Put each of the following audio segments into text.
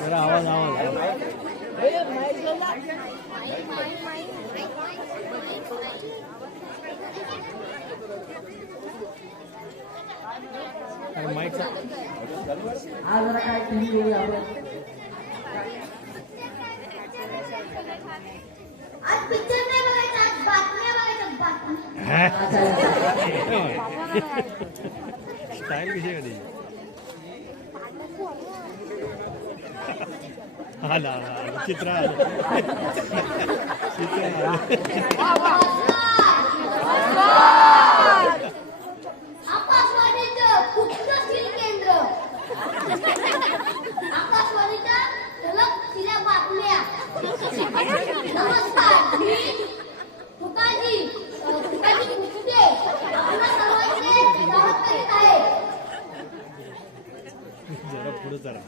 Bravo, bravo. Mic. आज जरा काय टीव्ही घेऊया आपण आज पिक्चर స్టైల్ విషయం అలా చిత్రాలు చిత్రాలు जरा पुढे जरा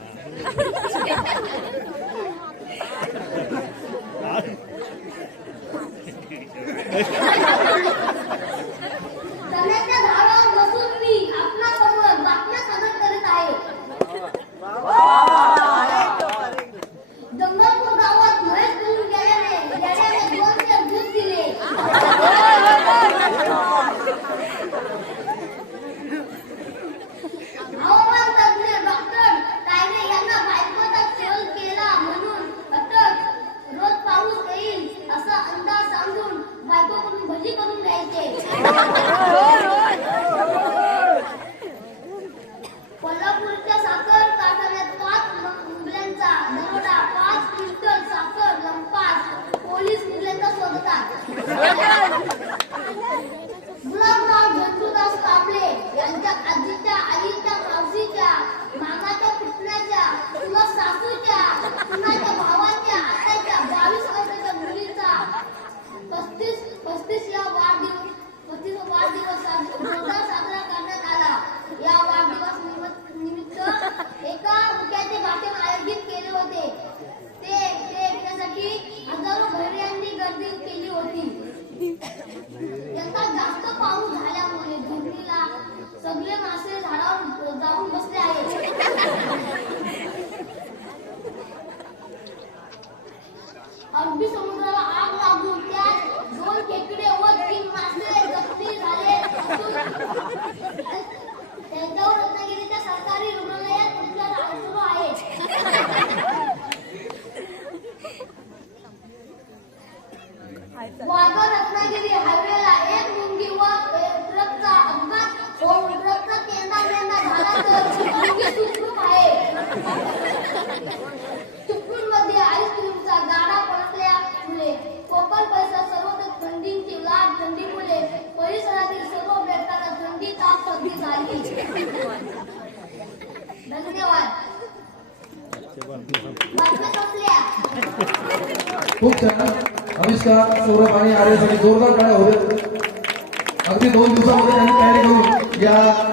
आज Welcome. त्याचा जास्त पाऊस झाल्यामुळे धरणीला सगळे मासे झाडावर जाऊन बसले आहेत. अरबी समुद्राला आग लागून त्यात दोन खेकडे व तीन मासे जखमी झाले खूप छान. आविष्कार सौरभ आणि आर्यसाठी जोरदार काळ्या होत्या अगदी दोन दिवसामध्ये त्यांनी तयारी करून या